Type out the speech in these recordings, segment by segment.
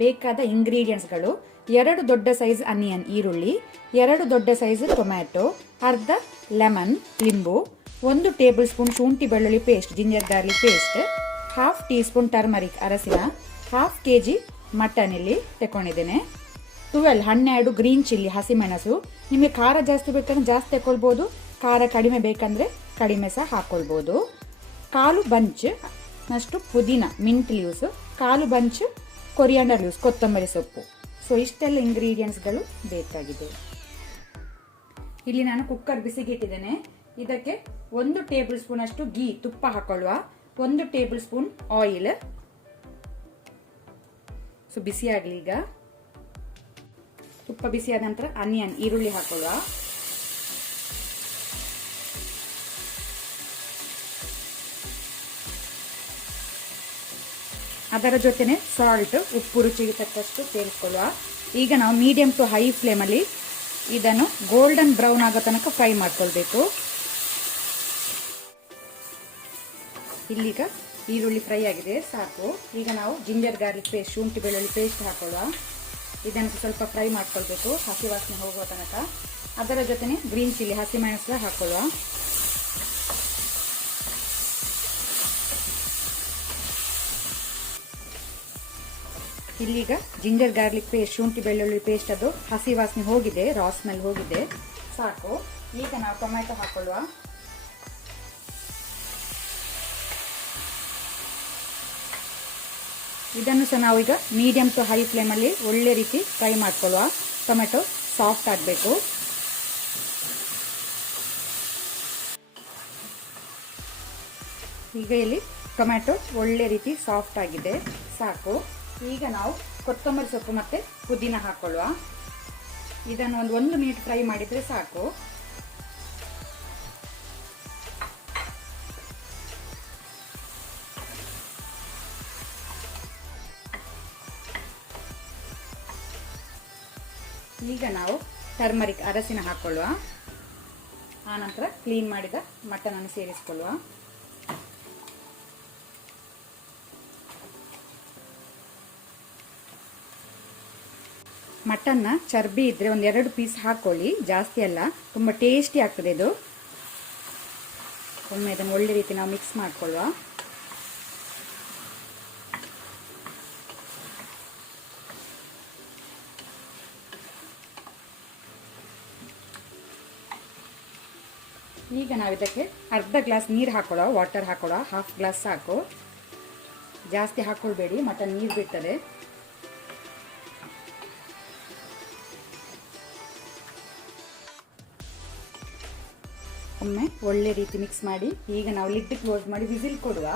ಬೇಕಾದ ಇಂಗ್ರೀಡಿಯೆಂಟ್ಸ್ಗಳು: 2 ದೊಡ್ಡ size onion ಈರುಳ್ಳಿ, 2 ದೊಡ್ಡ ಸೈಜ್ ಟೊಮ್ಯಾಟೊ, ಅರ್ಧ ಲೆಮನ್ ಲಿಂಬು, 1 ಟೇಬಲ್ ಸ್ಪೂನ್ ಶುಂಠಿ ಬೆಳ್ಳುಳ್ಳಿ paste ginger garlic paste, 1/2 tea spoon turmeric ಅರಸಿನ, 1/2 kg ಮಟನ್ ಇಲ್ಲಿ ತಗೊಂಡಿದ್ದೇನೆ. 12 ಗ್ರೀನ್ ಚಿಲ್ಲಿ ಹಸಿಮೆಣಸು. ನಿಮಗೆ ಖಾರ ಜಾಸ್ತಿ ಬೇಕಂದ್ರೆ ಜಾಸ್ತಿ ತಗೊಳ್ಬೋದು, ಖಾರ ಕಡಿಮೆ ಬೇಕಂದ್ರೆ ಕಡಿಮೆ ಸಹ ಹಾಕೊಳ್ಬೋದು. 1/4 ಬಂಚ್ ನಷ್ಟು ಪುದೀನ mint leaves, 1/4 bunch coriander leaves ಕೊತ್ತಂಬರಿ ಸೊಪ್ಪು. ಸೊ ಇಷ್ಟೆಲ್ಲ ಇಂಗ್ರೀಡಿಯೆಂಟ್ಸ್ಗಳು ಬೇಕಾಗಿದೆ. ಇಲ್ಲಿ ನಾನು ಕುಕ್ಕರ್ ಬಿಸಿಗೆ ಇಟ್ಟಿದ್ದೇನೆ. ಇದಕ್ಕೆ 1 ಟೇಬಲ್ ಸ್ಪೂನ್ ಅಷ್ಟು ಗೀ ತುಪ್ಪ ಹಾಕೊಳ್ಳುವ, 1 ಟೇಬಲ್ ಸ್ಪೂನ್ ಆಯಿಲ್. ಸೊ ಬಿಸಿ ಆಗಲಿ. ಈಗ ತುಪ್ಪ ಬಿಸಿಯಾದ ನಂತರ ಆನಿಯನ್ ಈರುಳ್ಳಿ ಹಾಕೊಳ್ಳುವ. ಅದರ ಜೊತೆನೆ ಸಾಲ್ಟ್ ಉಪ್ಪು ರುಚಿಗೆ ತಕ್ಕಷ್ಟು ಸೇರಿಸಿಕೊಳ್ಳುವ. ಈಗ ನಾವು ಮೀಡಿಯಂ ಟು ಹೈ ಫ್ಲೇಮಲ್ಲಿ ಇದನ್ನು ಗೋಲ್ಡನ್ ಬ್ರೌನ್ ಆಗೋ ತನಕ ಫ್ರೈ ಮಾಡ್ಕೊಳ್ಬೇಕು. ಇಲ್ಲಿಗ ಈರುಳ್ಳಿ ಫ್ರೈ ಆಗಿದೆ, ಸಾಕು. ಈಗ ನಾವು ಜಿಂಜರ್ ಗಾರ್ಲಿಕ್ ಪೇಸ್ಟ್ ಶುಂಠಿ ಬೆಳ್ಳುಳ್ಳಿ ಪೇಸ್ಟ್ ಹಾಕೊಳ್ಳುವ. ಇದನ್ನು ಸ್ವಲ್ಪ ಫ್ರೈ ಮಾಡ್ಕೊಳ್ಬೇಕು, ಹಸಿ ವಾಸನೆ ಹೋಗುವ ತನಕ. ಅದರ ಜೊತೆನೆ ಗ್ರೀನ್ ಚಿಲ್ಲಿ ಹಸಿಮೆಣಸು ಹಾಕೊಳ್ಳುವ. ಇಲ್ಲಿಗ ಜಿಂಜರ್ ಗಾರ್ಲಿಕ್ ಪೇಸ್ಟ್ ಶುಂಠಿ ಬೆಳ್ಳುಳ್ಳಿ ಪೇಸ್ಟ್ ಅದು ಹಸಿ ವಾಸನೆ ಹೋಗಿದೆ, ರಾ ಸ್ಮೆಲ್ ಹೋಗಿದೆ, ಸಾಕು. ಈಗ ನಾವು ಟೊಮ್ಯಾಟೊ ಹಾಕೊಳ್ಳುವ. ಇದನ್ನು ಸಹ ನಾವು ಈಗ ಮೀಡಿಯಂ ಟು ಹೈ ಫ್ಲೇಮಲ್ಲಿ ಒಳ್ಳೆ ರೀತಿ ಫ್ರೈ ಮಾಡ್ಕೊಳ್ಳುವ. ಟೊಮೆಟೊ ಸಾಫ್ಟ್ ಆಗಬೇಕು. ಈಗ ಇಲ್ಲಿ ಟೊಮ್ಯಾಟೊ ಒಳ್ಳೆ ರೀತಿ ಸಾಫ್ಟ್ ಆಗಿದೆ, ಸಾಕು. ಈಗ ನಾವು ಕೊತ್ತಂಬರಿ ಸೊಪ್ಪು ಮತ್ತೆ ಪುದೀನ ಹಾಕೊಳ್ಳುವ. ಇದನ್ನು 1 ಮಿನಿಟ್ ಫ್ರೈ ಮಾಡಿದರೆ ಸಾಕು. ಈಗ ನಾವು ಟರ್ಮರಿಕ್ ಅರಸಿನ ಹಾಕೊಳ್ಳುವ. ಆನಂತರ ಕ್ಲೀನ್ ಮಾಡಿದ ಮಟನ್ ಅನ್ನು ಸೇರಿಸಿಕೊಳ್ಳುವ. ಮಟನ್ನ ಚರ್ಬಿ ಇದ್ರೆ 1-2 ಪೀಸ್ ಹಾಕೊಳ್ಳಿ, ಜಾಸ್ತಿ ಅಲ್ಲ, ತುಂಬಾ ಟೇಸ್ಟಿ ಆಗ್ತದೆ ಇದು. ಒಮ್ಮೆ ಇದನ್ನು ಒಳ್ಳೆ ರೀತಿ ನಾವು ಮಿಕ್ಸ್ ಮಾಡ್ಕೊಳ್ಳುವ. ಈಗ ನಾವು ಇದಕ್ಕೆ ಅರ್ಧ ಗ್ಲಾಸ್ ನೀರು ಹಾಕೊಳ್ಳುವ, ವಾಟರ್ ಹಾಕೊಳ್ಳುವ. 1/2 ಗ್ಲಾಸ್ ಸಾಕು, ಜಾಸ್ತಿ ಹಾಕೊಳ್ಬೇಡಿ, ಮಟನ್ ನೀರು ಬಿಡ್ತದೆ. ಒಮ್ಮೆ ಒಳ್ಳೆ ರೀತಿ ಮಿಕ್ಸ್ ಮಾಡಿ ಈಗ ನಾವು ಲಿಡ್ ಕ್ಲೋಸ್ ಮಾಡಿ ವಿಸಿಲ್ ಕೊಡುವ.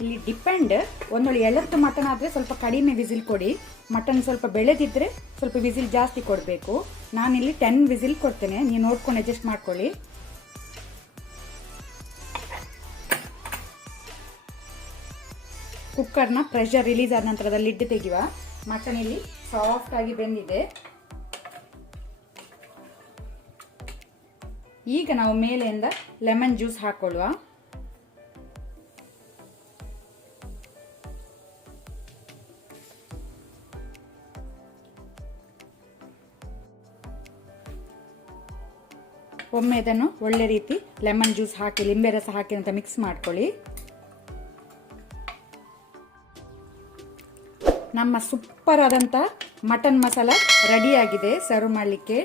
ಇಲ್ಲಿ ಡಿಪೆಂಡ್, ಒಂದೊಳ್ಳೆ ಎಳತ್ತು ಮಟನ್ ಆದರೆ ಸ್ವಲ್ಪ ಕಡಿಮೆ ವಿಸಿಲ್ ಕೊಡಿ, ಮಟನ್ ಸ್ವಲ್ಪ ಬೆಳೆದಿದ್ರೆ ಸ್ವಲ್ಪ ವಿಸಿಲ್ ಜಾಸ್ತಿ ಕೊಡಬೇಕು. ನಾನಿಲ್ಲಿ 10 ವಿಸಿಲ್ ಕೊಡ್ತೇನೆ, ನೀವು ನೋಡ್ಕೊಂಡು ಅಡ್ಜಸ್ಟ್ ಮಾಡ್ಕೊಳ್ಳಿ. ಕುಕ್ಕರ್ನ ಪ್ರೆಷರ್ ರಿಲೀಸ್ ಆದ ನಂತರದ ಲಿಡ್ ತೆಗೆಯುವ. ಮಟನ್ ಇಲ್ಲಿ ಸಾಫ್ಟ್ ಆಗಿ ಬೆಂದಿದೆ. ಈಗ ನಾವು ಮೇಲೆಯಿಂದ ಲೆಮನ್ ಜ್ಯೂಸ್ ಹಾಕೊಳ್ಳುವ. ಒಮ್ಮೆ ಇದನ್ನು ಒಳ್ಳೆ ರೀತಿ ಲೆಮನ್ ಜ್ಯೂಸ್ ಹಾಕಿ ಲಿಂಬೆ ರಸ ಹಾಕಿ ಅಂತ ಮಿಕ್ಸ್ ಮಾಡ್ಕೊಳ್ಳಿ. ನಮ್ಮ ಸೂಪರ್ ಆದಂತ ಮಟನ್ ಮಸಾಲ ರೆಡಿ ಆಗಿದೆ ಸರ್ವ್ ಮಾಡಲಿಕ್ಕೆ.